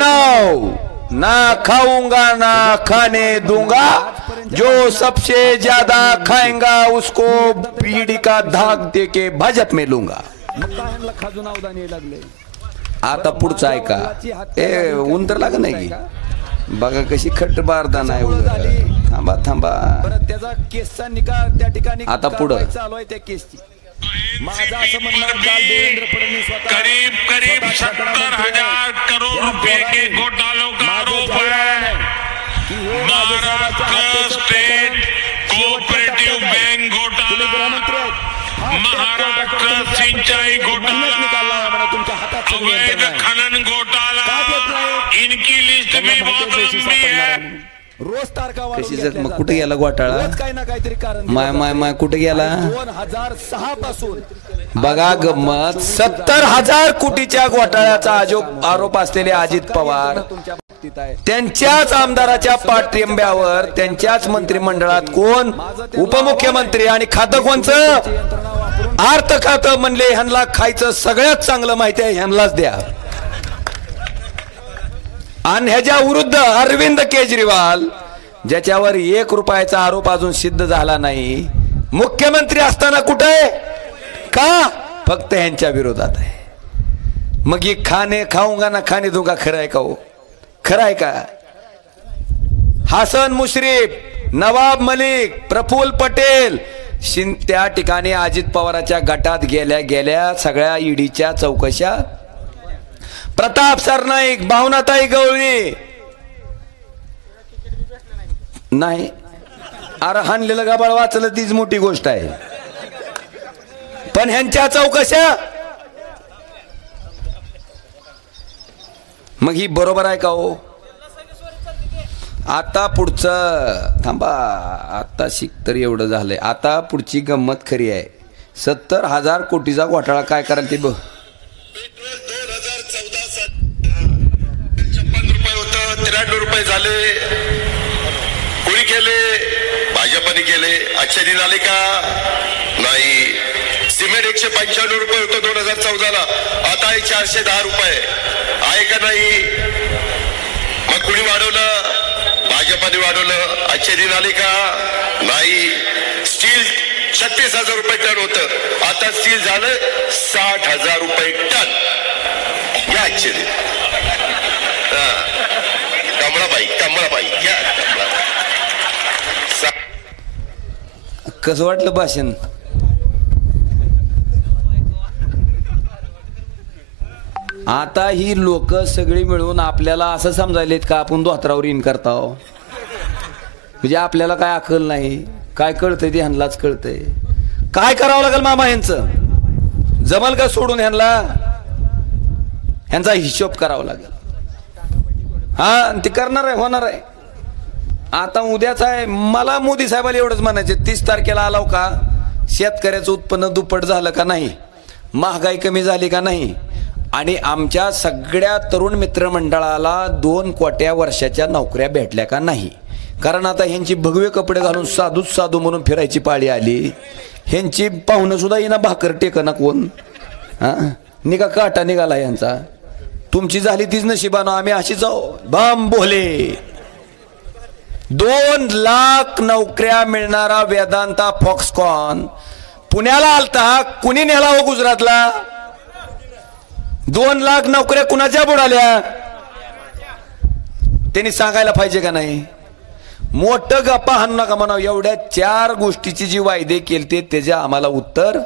बहनों, ना खाऊंगा ना खाने दूंगा, जो सबसे ज्यादा खाएंगा उसको बीड़ी का धाक दे के भाजप में लूंगा। आता पुढचं ऐका, ए ऊन तर लागत नाही बघा कशी खट्ट बारदाना आहे। थांबा थांबा, केसचा निकाल त्या ठिकाणी आता पुढं चालू आहे त्या केसची। माझं असं म्हणणं काल देवेंद्र फडणवीस करीब करीब 70,000 करोड़ रुपए के घोटालों का आरोप है। महाराष्ट्र स्टेट कोऑपरेटिव बैंक घोटाला, महाराष्ट्र सिंचाई घोटाला, अवैध खनन घोटाला, इनकी लिस्ट भी बहुत लंबी है। रोज तारखा मग कुठे गेला घोटाळा? काही ना काहीतरी कारण माय माय माय कुठे गेला? 2006 पासून बघा गंमत, 70,000 कोटीच्या घोटाळ्याचा आरोप असलेले अजित पवार त्यांच्याच आमदाराच्या पाठिंब्यावर त्यांच्याच मंत्रिमंडळात कोण उपमुख्यमंत्री आणि खातं कोणचं? अर्थ खातं म्हणले ह्यांना खायचं सगळ्यात चांगलं माहिती आहे, ह्यांनाच द्या। आणि ह्याच्या विरुद्ध अरविंद केजरीवाल, ज्याच्यावर 1 रुपयाचा आरोप अजून सिद्ध झाला नाही, मुख्यमंत्री असताना कुठे का? फक्त ह्यांच्या विरोधात आहे। मग ही खाने खाऊंगा ना खाने दूंगा खरं आहे का? हो खरं आहे का? हसन मुश्रीफ, नवाब मलिक, प्रफुल्ल पटेल त्या ठिकाणी अजित पवारांच्या गटात गेल्या सगळ्या ईडीच्या चौकशा, प्रताप सरनाईक, भावनाताई गवळी नाही, अरे हाणलेलं गाबाळ वाचलं तीच मोठी गोष्ट आहे, पण ह्यांच्या चौकशा मग ही बरोबर आहे का? हो आता पुढचं थांबा, आता शिक तर एवढं झालंय, आता पुढची गंमत खरी आहे। 70,000 कोटीचा घोटाळा काय कराल ते बघ। 56 रुपये होतं, 93 रुपये झाले। कोणी केले? भाजपने केले। आश्चर्य झाले का? नाही। सिमेंट 195 रुपये होतं 2014 ला, आता आहे 410 रुपये, आहे का नाही? मग कुणी वाढवलं? भाजपने वाढवलं। आश्चर्य झाले का? नाही। स्टील 36,000 रुपये टन होतं, आता स्टील झालं 60,000 रुपये टन। या आश्चर्य कमळाबाई या कसं वाटलं भाषण? आता ही लोक सगळी मिळून आपल्याला असं समजायलेत का आपण धोत्रावर इन करताव, म्हणजे आपल्याला काय अकल नाही, काय कळतंय ते ह्यांनाच कळतंय। काय करावं लागेल मामा ह्यांचं? जमल का सोडून ह्यांना? ह्यांचा हिशोब करावा लागेल। हा ते करणार आहे, होणार आहे। आता उद्याच आहे, मला मोदी साहेबाला एवढंच म्हणायचे, 30 तारखेला आलाव का? शेतकऱ्याचं उत्पन्न दुप्पट झालं का नाही? महागाई कमी झाली का नाही? आणि आमच्या सगळ्या तरुण मित्रमंडळाला 2 कोट्या वर्षाच्या नोकऱ्या भेटल्या का नाही? कारण आता ह्यांची भगवे कपडे घालून साधूच साधू म्हणून फिरायची पाळी आली। ह्यांची पाहुणं सुद्धा येणं भाकर टेकना कोण, हा निघा काटा निघाला यांचा। तुमची झाली तीच नशिबानं, आम्ही अशी जाऊ बम बोले। 2 लाख नोकऱ्या मिळणारा वेदांता फॉक्सकॉन पुण्याला आलता, कुणी नेला हो गुजरातला? 2 लाख नोकऱ्या कुणाच्या बुडाल्या? त्यांनी सांगायला पाहिजे का नाही? मोठं गप्पा हाणू नका म्हणावं, एवढ्या 4 गोष्टीची जी वायदे केलते त्याचे आम्हाला उत्तर